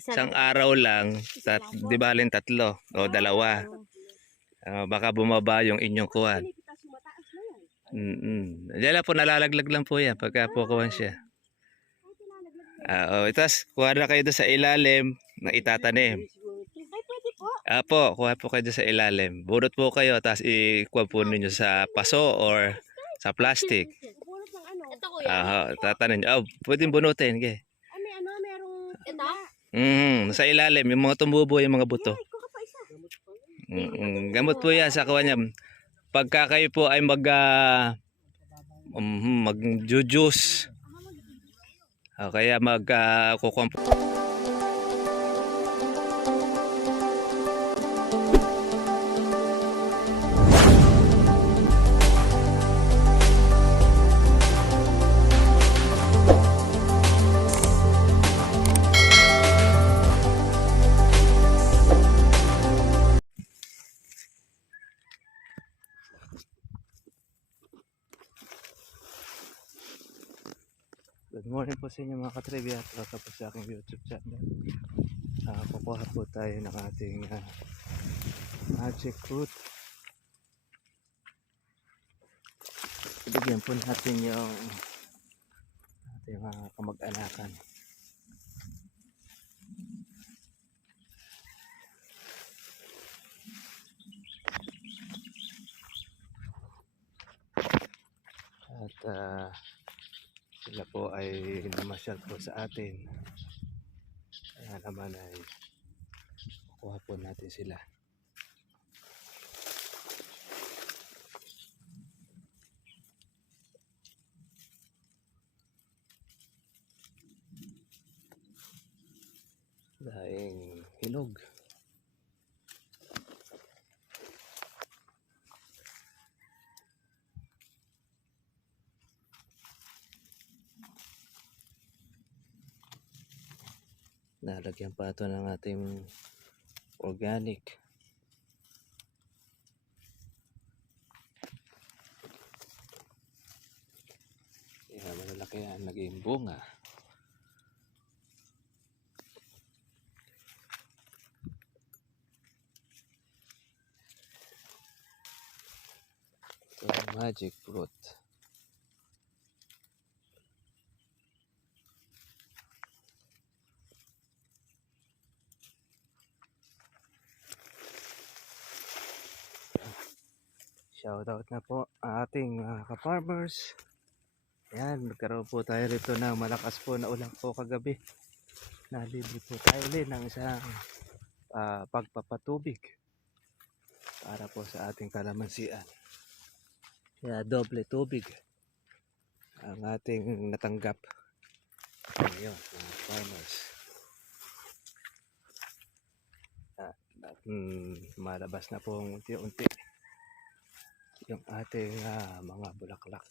isang araw lang, di balin tatlo o dalawa. Baka bumaba yung inyong kuwan. Diyan lang po, nalalaglag lang po yan pagka po kuwan siya. Itas, kuha na kayo doon sa ilalim na itatanim. Ay, pwede po. Kuha po kayo doon sa ilalim. Bunot po kayo, tapos ikuha po ninyo sa paso or sa plastic. Bunot ng ano? Ito kuya. Tatanim. Pwedeng bunutin. Okay. May ano, merong... Ito? Sa ilalim, yung mga tumubo, yung mga buto. Ay, kuha pa isa. Gamot po yan sa kuha niya. Pagka kayo po ay mag-juice. Kaya kukump. Good morning po sa inyo mga katribya at welcome po sa aking YouTube channel. Kukuha po tayo ng ating magic fruit. Ibigyan po natin yung ating mga kamag-anakan. At sila po ay namasyal po sa atin. Kaya naman ay kukuha po natin sila. Daing hinog. Nalagyan pa ito ng ating organic. Kaya malalaki yan, naging bunga. Ito ang magic fruit. Shoutout na po ang ating ka-farmers. Ayan, magkaroon po tayo rito ng malakas po na ulan po kagabi. Nalibre po tayo ulit ng isang pagpapatubig para po sa ating kalamansian. Kaya doble tubig ang ating natanggap. Ayun, mga farmers. At malabas na po unti-unti yung ating mga bulaklak.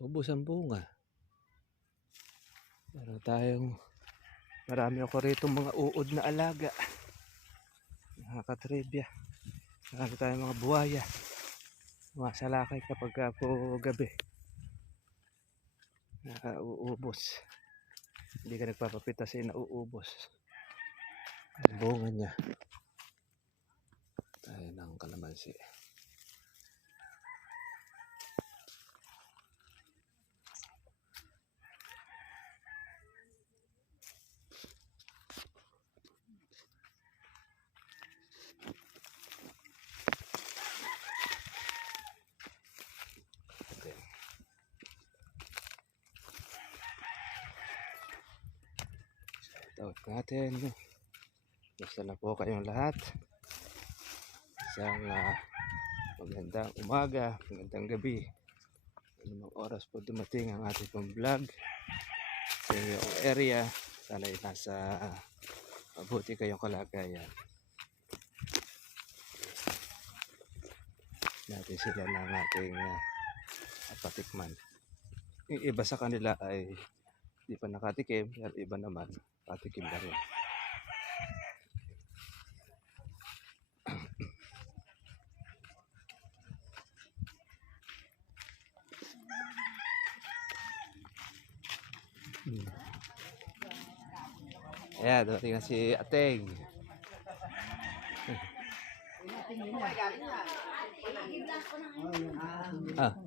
Ubos ang bunga. Marami ako rito mga uod na alaga. Nakakatribya. Marami tayong mga buhaya. Mga salakay kapag po gabi. Uubos. Hindi ka nagpapapitas ay nauubos. Ang bunga niya. Tayo ng kalamansi. Tawag natin. Basta na po kayong lahat. Isang magandang umaga, magandang gabi. Anumang oras po dumating ang ating pong vlog sa inyong area. Sana ay nasa mabuti kayong kalagayan. Natin sila ng ating patikman. Yung iba sa kanila ay di pa nakatikim, pero iba naman patikim na rin. Ayan, dumating na si Ateng.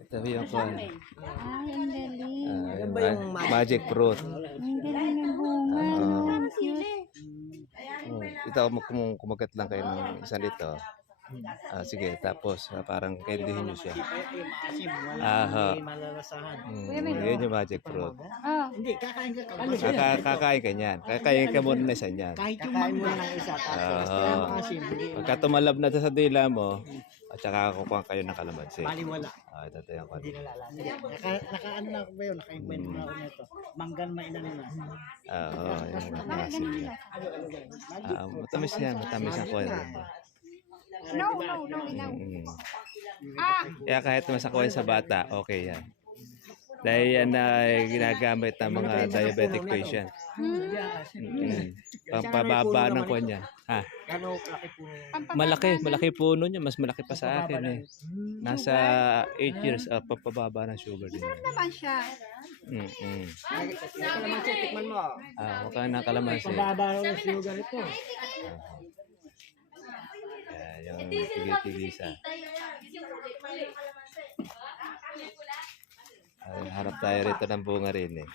Ito yung po. Ay, ang galing. Yan ba yung magic fruit? Ang galing ng bunga. No? Cute. Ito, kumagat lang kayo ng isa nito. Sige, tapos parang candyhin nyo siya. Maasim, Aha. wala malalasahan. Yun yung magic fruit. Oh, Hindi, kakain ka. Kakain ka niyan. Kakain ka muna na isa niyan. Kahit yung kakain mo ng isa, tapos maasim, hindi. Pagka tumalab na sa dila mo, at saka kukuha kayo ng kalamansi. Baliwala. Ito yung Hindi nalalasa. Nakaano na ako ba yun? Naka-invent na ako nito. Manggan mainan na. yung maasim niya. Matamis yan. Matamis ang kuha niya. no, ikaw. Kaya kahit masakuha sa bata, okay yan. Dahil yan na ginagamit ng mga diabetic patient. Pampababa ng kuha niya. Gano'ng laki po. Malaki puno niya. Mas malaki pa sa akin eh. Nasa 8 years, papababa ng sugar din. Naman siya. Kalamansi, tikman mo. Mukha na kalamansi. Pababa ng sugar ito. Yung tigil-tigisa. Harap tayo rito ng bunga rin eh.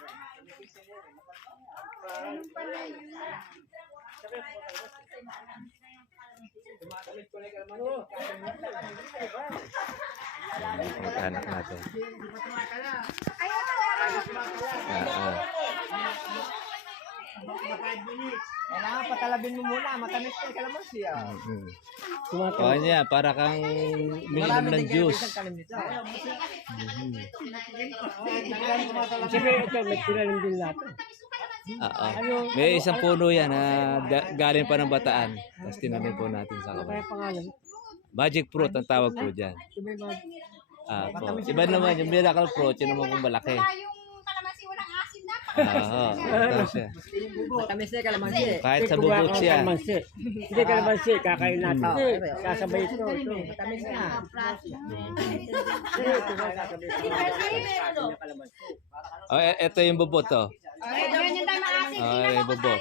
Mag-anak natin. Kailangan patalabin mo muna. Matamis ka yung kalamansi. O niya, para kang minum ng juice. Sige, ito. May tiralim din lahat. May isang puno yan na galing pa ng Bataan. Tapos tinanim po natin sa kabay. Pangalan. Magic fruit ang tawag po dyan. Iba naman yung miracle fruit, yun naman kung malaki. Yung kalamansi walang asin na. Ito siya. Matamis na yung kalamansi. Kahit sa bubot siya. Hindi kalamansi. Kakain natin. Kasabay ito. Matamis na. Ito yung bubot to. Ganyan tayo maasin. Yung bubot.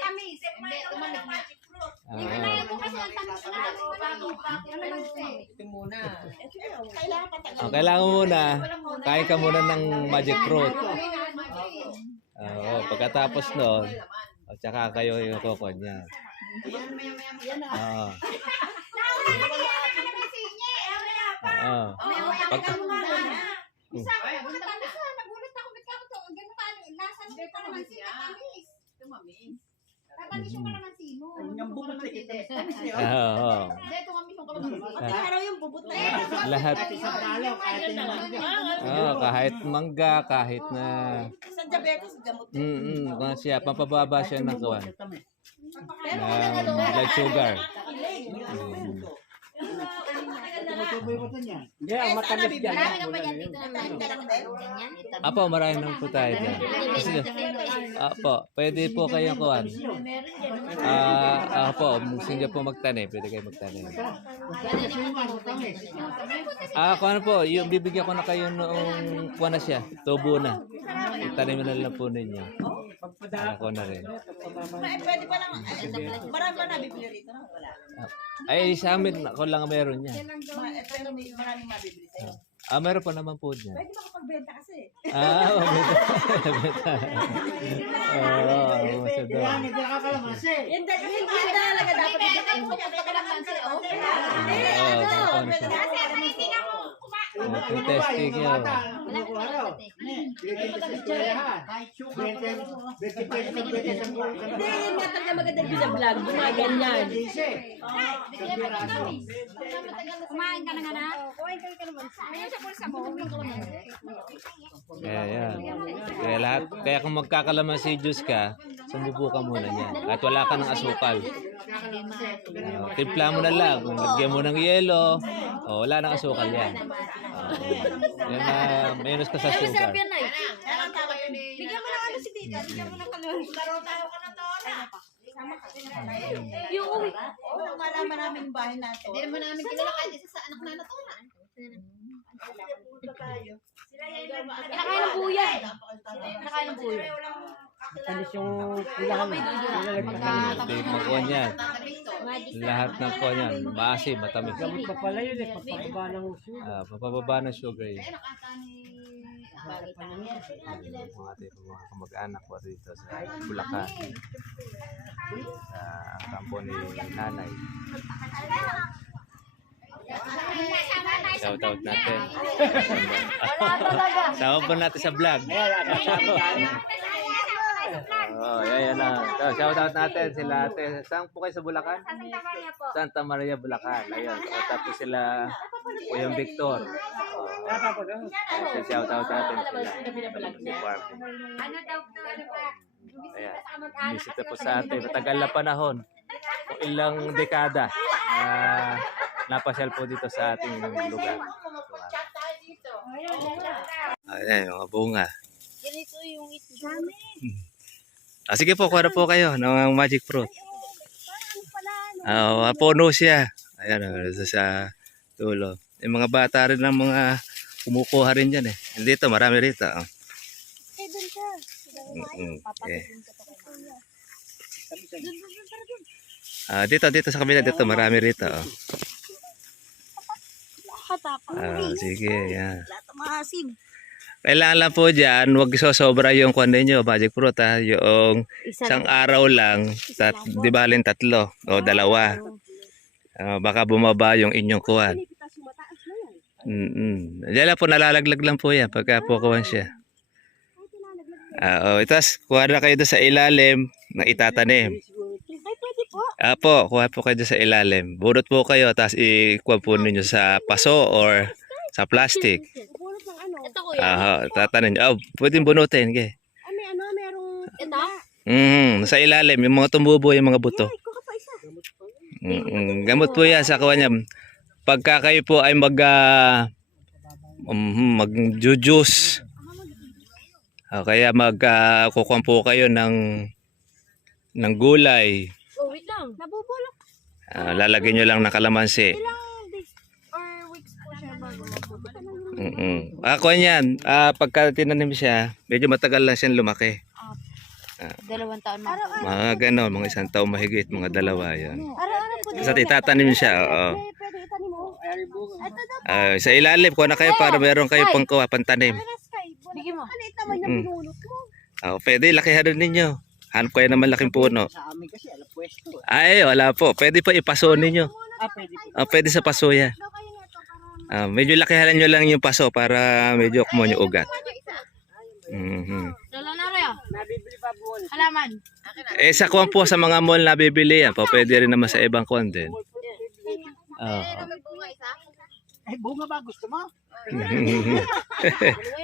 Kailangan mo muna, kain ka muna ng magic fruit. Pagkatapos nun, at saka kayo yung koko niya. Tatamis yung kalamansi mo. Yung bubot na kita. Hindi, tumamis yung kalamansi. Araw yung bubot na yan. Lahat. Isang talo, kahit yung mangga. Kahit mangga, kahit na... Sa diabetes, gamot. Kung siya, pampababa siya ng kawan. Blood sugar. Hindi, ang matamis dyan. Marami ka pa dyan dito naman. Apo, marami naman po tayo dyan. Apo, pwede po kayong kuhan. Apo, gusto niyo po magtanim, pwede kayo magtanim. Kung ano po, yung bibigyan ko na kayo noong kuha na siya, tubo na. Tanim na lang po ninyo. Ako na rin. Pwede pa lang. Marami ba nabibili rito? Wala. Ay, sa amin, ako lang meron niya. Pero may maraming mabibili sa'yo. Meron pa naman po niya. Pwede makapagbenta kasi. Mabenta. Masa doon. Hindi ka kalamansi. Hindi talaga dapat ibenta mo niya. Beka lang man sa'yo. Testing yun. Hindi, yun nga talaga magandang binablog. Gumaganyan. Kumain ka na nga na? Kumain ka naman. Ayun sa bulsa mo. Kaya kung magkakalamansi juice ka, sumubukan muna niya. At wala ka ng asukal. Timpla mo na lang. Kung lagyan mo ng yelo, wala ng asukal yan. Yan na, minus ka sa sugar. Bigyan mo ng ano si Tita. Bigyan mo ng kalamansi. yung uwi. Nung malaman namin yung bahay natin. Hindi naman namin kilala kahit isa sa anak na natuna. Nakain ng kuya. Nakain ng kuya. matamis yung kulahan. Hindi makuha niyan. Lahat ng kuha niyan, maasim, matamis. Gamot pa pala yun eh, pagpapaba ng sugar. Papababa ng sugar yun. Mga ating mga kamag-anak ko dito sa Bulacan. Sa kampo ni nanay. Shout out natin. Sama po natin sa vlog. Oh, yan na. Shout out natin sila ate. Saan po kayo sa Bulacan? Santa Maria po. Santa Maria, Bulacan. Ayun. So, tapos sila Kuya Victor. Shout out natin sila. Si Farm. Ano daw po, ano pa? Ayan. Bisita po sa atin. Matagal na panahon. Kung ilang dekada. Napasyal po dito sa ating lugar. Ayan, mga bunga. Ganito yung ito. Sige po, kuha na po kayo ng magic fruit. Puno siya. Ayan, sa tulo. Yung mga bata rin ng mga kumukuha rin dyan eh. Dito, marami rito. Okay. Dito sa kabila, dito, marami rito. Sige, yan. Kailangan lang po dyan, huwag sosobra yung kuwan ninyo, magic fruit ha. Yung isang araw lang, di balin 3 o 2. Baka bumaba yung inyong kuwan. Diyan lang po, nalalaglag lang po yan pagka po kuwan siya. Itas, kuha na kayo doon sa ilalim ng itatanim. Kuha po kayo doon sa ilalim. Bunot po kayo, tapos ikuha po ninyo sa paso or sa plastic. Ito kuya. Tatanim nyo. Pwedeng bunutin. Okay. Ito? Sa ilalim, yung mga tumubo, yung mga buto. Gamot po yan sa kuha niya. Pagka kayo po ay mag-juice. Kaya kukuha po kayo ng gulay. Wait lang. Nabubulok. Lalagyan nyo lang ng kalamansi. Ilang days or weeks po siya bago mabubulok? Kuha niyan. Pagka tinanim siya, medyo matagal lang siyang lumaki. 2 taon na. Mga ganon, mga 1 taon mahigit, mga 2 yan. Araw-araw po. Basta itatanim siya. Pwede itanim mo. Sa ilalim, kuha na kayo para meron kayo pantanim. Bigyan mo. Ano ito man yung pinulot mo? Pwede, lakihan rin ninyo. Hanap kayo naman laking puno. Sa amin kasi, alam pwesto. Ay, wala po. Pwede po ipaso ninyo. Pwede po. Pwede sa paso yan. Medyo lakihan nyo lang yung paso para medyo kumo yung ugat. Lolo na rin. Nabibili pa buwan. Halaman. Sa kuwan po sa mga mall na bibili yan. Pwede rin naman sa ibang kuwan din. Bunga ba gusto mo?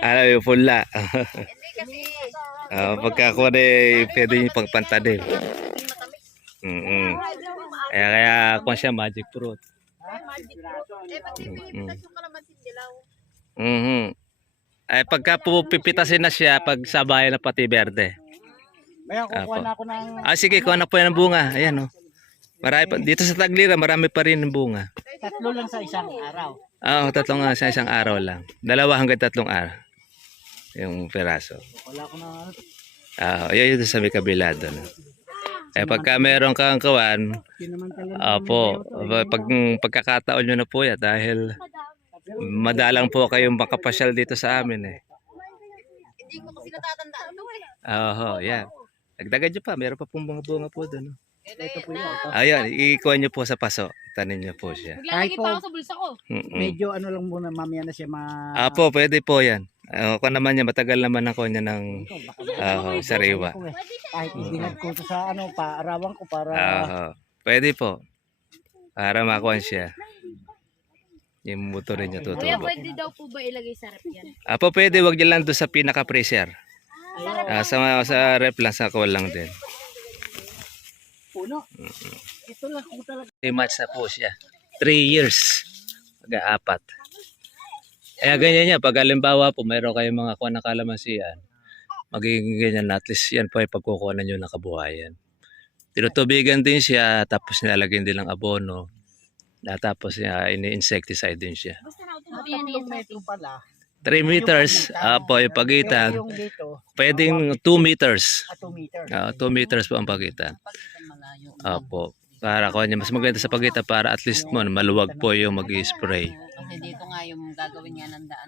Alam yung pula. Hindi kasi. Pagkakuha na pwede yung pagpantanim. Kaya kuwan siya magic fruit. Pagka pupipitasin na siya, pag sabayan na pati berde. May kukuha na ako ng... Sige, kuha na po yan ng bunga. Ayan, marami pa. Dito sa Taglira, marami pa rin ng bunga. 3 lang sa isang araw. 3 sa isang araw lang. 2 hanggang 3 araw. Yung peraso. Wala ko na... Yun sa may kabila doon. Pagka meron kang kawan, pagkakataon nyo na po yan dahil madalang po kayong makapasyal dito sa amin eh. Hindi ko kasi natatandaan ito eh. Yan. Dagdagan nyo pa, meron pa pong mga bunga po doon. Ito po yun. Ayan, ikuha nyo po sa paso. Tanin nyo po siya. Maglalagay pa ako sa bulsa ko. Medyo ano lang muna, mamaya na siya Pwede po yan. Kung naman niya, matagal naman ako niya ng sariwa. Kahit ibilad ko ito sa paarawan ko para... Pwede po. Para makuha siya. Yung motor rin niya Kuya, tutubo. pwede daw po ba ilagay sa rep yan? Pwede, wag niyo lang doon sa pinaka-freezer. Sa rep lang, sa kuwan lang din. Puno. Ito lang kung talaga. 3 months na po siya. 3 years. Pag-4. Kaya ganyan niya. Pag halimbawa po, mayroon kayong mga kuha ng kalamansian, magiging ganyan. At least yan po ay pagkukuha nyo ng kabuhayan. Tinutubigan din siya, tapos nilalagyan din ng abono. Tapos ini-insecticide din siya. 3 metro pala. 3 meters. Apo, yung pagitan. Pero yung dito, Pwedeng 2 meters. 2 meter. 2 meters po ang pagitan. Malayo. Apo. Para ko niya mas maganda sa pagitan para at least mo maluwag po yung mag-spray. Kasi dito nga yung gagawin niya ng daan.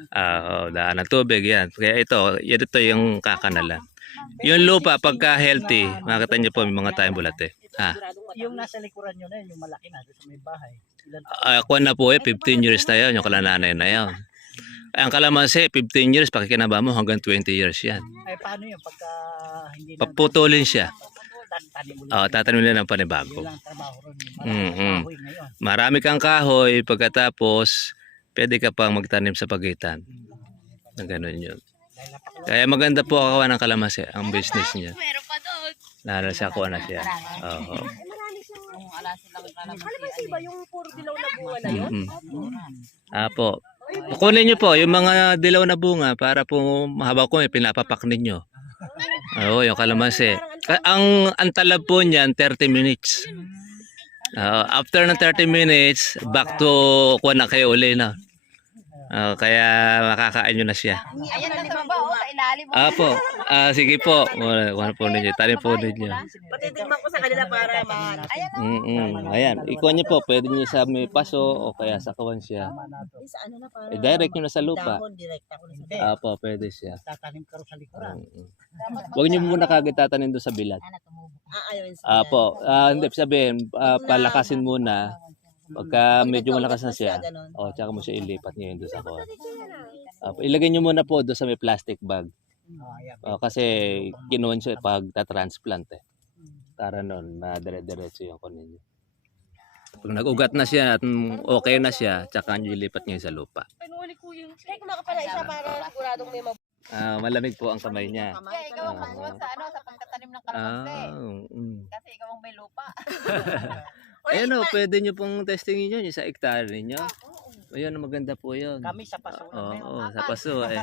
Daan ng tubig yan. Kaya ito yung kakanalan. Yung lupa pagka healthy, makita niyo po may mga tayong bulate. Yung nasa likuran nyo na yun, yung malaki na, doon sa may bahay. Ilan Ako na po 15 years na yun, yung kalananay na yun. Ang kalamansi, 15 years, pakikinaba mo hanggang 20 years yan. ay paano yun pagka hindi na Paputulin siya. tanim ulit? Tatanim nila ng panibago. Yun lang ang trabaho ron. Mm-mm. Kahoy ngayon. Marami kang kahoy, pagkatapos, pwede ka pang magtanim sa pagitan. Na ganun yun. Kaya maganda po ako ng kalamansi, ang business niya. Meron pa doon. Lalo sa kuha na siya. Oo. Yung alasin lang kalamansi. Kasi ba yung puro dilaw na bunga na yun? Apo. Kunin niyo po yung mga dilaw na bunga para po mahaba ko pinapapak ninyo. Oo, yung kalamansi. Ang talab po niyan 30 minutes. After ng 30 minutes, back to kuha na kayo uli na. Kaya makakain nyo na siya. Ayan lang sa baba, sa ilalim. Apo. Sige po. Kuha po ninyo. Tanim po ninyo. Patitigman ko sa kanila para Ayan. Ayan. Ikuha niyo po. Pwede niyo sa may paso o kaya sa kawan siya. sa ano na para I-direct nyo na sa lupa. dahon direct ako na sa Hindi, Apo, pwede siya. tatanim ka rin sa likuran. Huwag niyo muna kagad tatanim doon sa bilat. aayawin sa Apo, hindi sabihin, palakasin muna. Pagka medyo malakas na siya, tsaka mo siya ilipat ngayon doon sa kuwan. Ilagay niyo muna po doon sa may plastic bag. Ayan. Kasi kinuwan siya pag ta-transplant eh. Para noon, madire-diretso yung kunin niyo. Pag nag-ugat na siya at okay na siya, tsaka niyo ilipat niyo sa lupa. Kaya kumakapala isa para siguradong may Malamig po ang kamay niya. Kaya ikaw ang manuwag sa ano, sa pagtatanim ng kalamansi. Kasi ikaw ang may lupa. Ayun o, pwede nyo pong testingin yun, yung sa hectare ninyo. Ayun, maganda po yun. Kami sa paso lang Oo, ngayon. sa paso eh.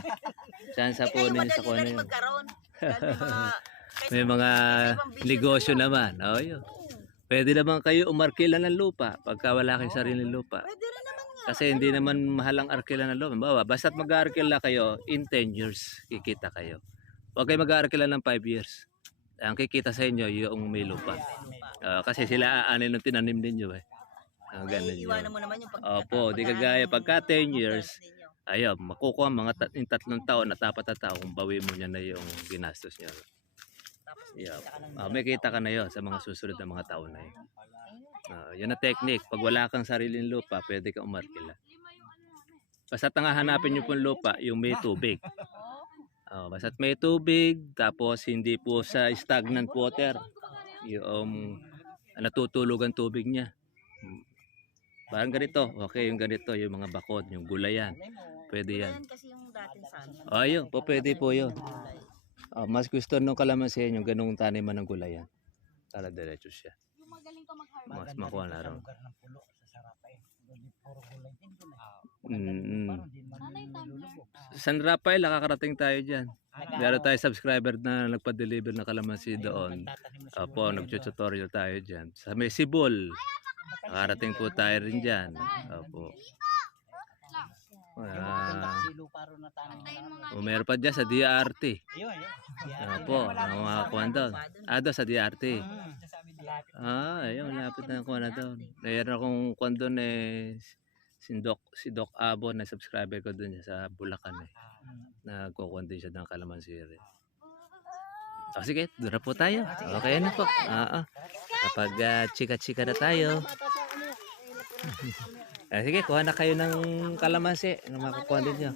Chance po ninyo sa kuno yun. magkaroon. May mga negosyo naman. Yun. Pwede naman kayo umarkila ng lupa pagka wala kayong sariling lupa. Kasi hindi naman mahal ang arkila ng lupa. Basta't mag-arkila kayo, in 10 years, kikita kayo. Huwag kayo mag-arkila ng 5 years. Ang kikita sa inyo, yung may lupa. Kasi sila aanin ng tinanim ninyo eh. Ganun yun. Iwanan mo naman yung Opo, di kagaya pagka 10 years, ayun, makukuha mga 3 taon at 4 na taon kung bawi mo niya na yung ginastos niya. May kita ka na yun sa mga susunod na mga taon na yun. Yun na technique. Pag wala kang sariling lupa, pwede ka umarkila. Basta hanapin nyo po lupa, yung may tubig. Basta't may tubig, tapos hindi po sa stagnant water. Yung natutulog ang tubig niya. Parang ganito. Okay, yung ganito, yung mga bakod, yung gulayan. Pwede yan. kasi yung dating sana. Ayun, pwede po yun. Mas gusto nung kalamansi yung ganung taniman ng gulayan. Para diretso siya. Mas makuha na rin. Lugar ng pulo sa Sarapay. Puro gulay din doon eh. Parang di man nilulubog. San Rafael, nakakarating tayo dyan. Meron tayo subscriber na nagpa-deliver ng kalamansi doon. Tatanim na siguro Opo, ngayon nag-tutorial tayo dyan. Sa may Sibol, nakarating po tayo rin dyan. Opo. silo paro na tanim. Meron pa dyan sa DRT. Ayun. Opo, ang mga kuwan doon. Doon sa DRT. Ayun, lapit na kuwan na doon. Mayroon akong kuwan doon si Doc Abo na subscriber ko doon sa Bulacan eh. Nagkukuwan din siya ng kalamansi rin. Sige, doon na po tayo. Okay na po. Kapag chika-chika na tayo. Sige, kuha na kayo ng kalamansi. Ano makakuha din nyo?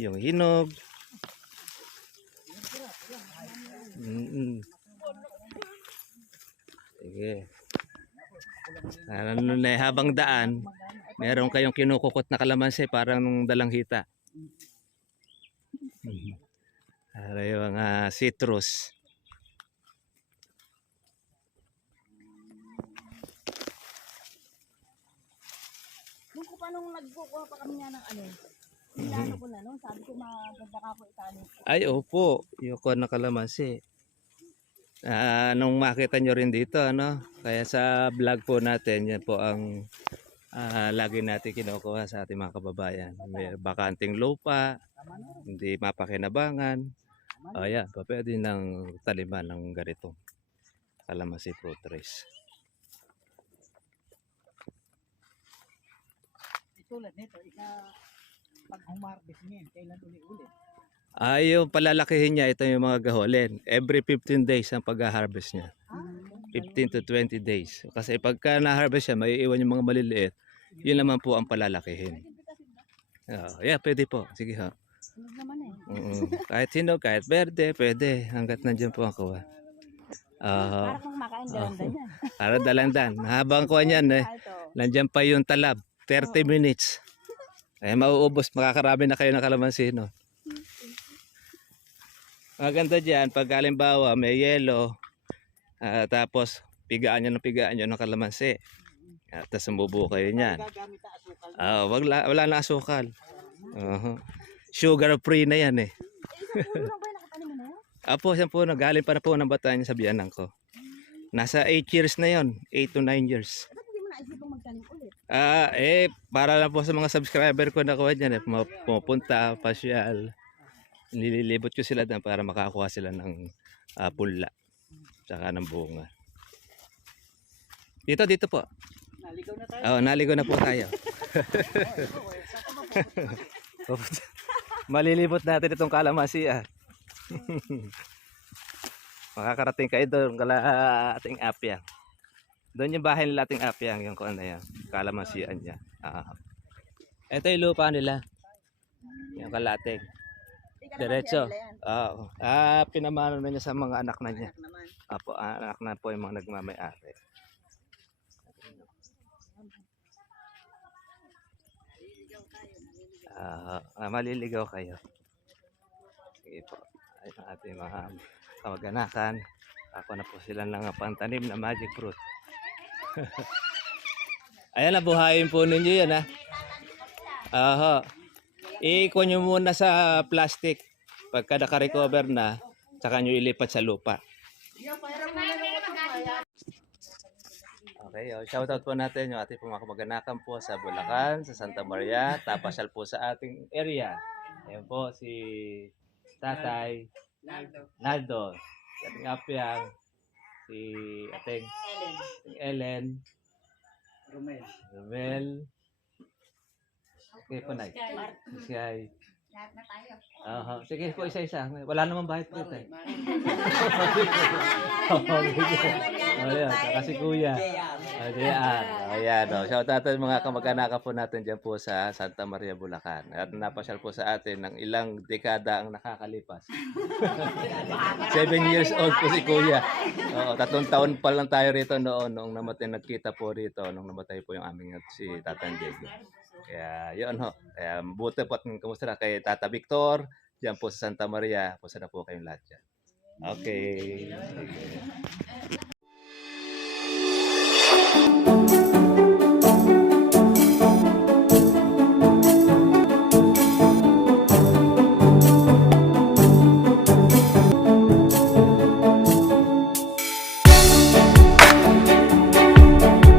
Yung hinog. Sige. Habang daan, meron kayong kinukukot na kalamansi parang dalang hita. Para yung citrus. Nung nagkukuha pa kami nga ng ano, Milano ko na no, sabi ko maganda ka po itali. Ay, opo. Yung kuha na kalamansi. Nung makita nyo rin dito, kaya sa vlog po natin, yan po ang lagi natin kinukuha sa ating mga kababayan. May bakanting lupa, hindi mapakinabangan. O yan, pwede nang taliman ng ganitong kalamansi fruit trees. Tulad nito, pag humarvest niyan, kailan uli-ulit? Yung palalakihin niya, ito yung mga gaholin. Every 15 days ang pag-harvest niya. 15 to 20 days. Kasi pagka na-harvest siya, may iwan yung mga maliliit. Yun naman po ang palalakihin. Yeah, pwede po. Sige ho. Sunog naman eh. Kahit sino, kahit verde, pwede. Hanggat nandiyan po ang kuha. Para kung makain dalandan yan. Para dalandan. Habang kuha niyan, Ito. nandiyan pa yung talab. 30 minutes. Mauubos. Makakarami na kayo ng kalamansi, no? Maganda dyan, pag halimbawa may yelo, tapos pigaan nyo ng kalamansi. Tapos sumubo kayo niyan. Gagamit na asukal. Wala na asukal. Sugar free na yan eh. Isang puno lang ba yung nakatanim mo na yun? Apo, siya po, galing pa na po ng bataan sa biyanan ko. Nasa 8 years na yon, 8 to 9 years. Ba't hindi mo naisipang magtanim ulit? Para lang po sa mga subscriber ko na kuha dyan, pumupunta, pasyal. Nililibot ko sila doon para makakuha sila ng punla. Tsaka ng bunga. Dito po. Naligaw na tayo. Naligo na po tayo. Malilibot natin itong kalamansi Makakarating kayo doon kala ating apyang. Doon yung bahay nila ating apyang, yung kung ano yan, kalamansian niya. Ito yung lupa nila. Yung kalating. Diretso. Pinamano na niya sa mga anak na niya. Apo, anak na po yung mga nagmamay-ari. Maliligaw kayo. Sige po. Ay, ang ating mga kamag-anakan. Ako na po sila ng pantanim na magic fruit. Ayan, nabuhayin po ninyo yan Iikon nyo muna sa plastic. Pagka naka-recover na, saka nyo ilipat sa lupa. Okay, shoutout po natin yung ating mga kamag-anakan po sa Bulacan, sa Santa Maria, tapasal po sa ating area. Ayan po si Tatay Naldo, si ating Apyang, si ating Ellen, Romel, okay po na. Sky. Sige po, isa-isa. Wala namang bahit po ito. Saka si Kuya. Ayan. Shout out mga kamag-anak po natin dyan po sa Santa Maria, Bulacan. At napasyal po sa atin ng ilang dekada ang nakakalipas. 7 years old po si Kuya. 3 taon pa lang tayo rito noong namatay, nagkita po rito nung namatay po yung aming si Tatang Diego. Kaya yun Kaya buti po at kamusta na kay Tata Victor diyan po sa Santa Maria. Pusa na po kayong lahat dyan. Okay.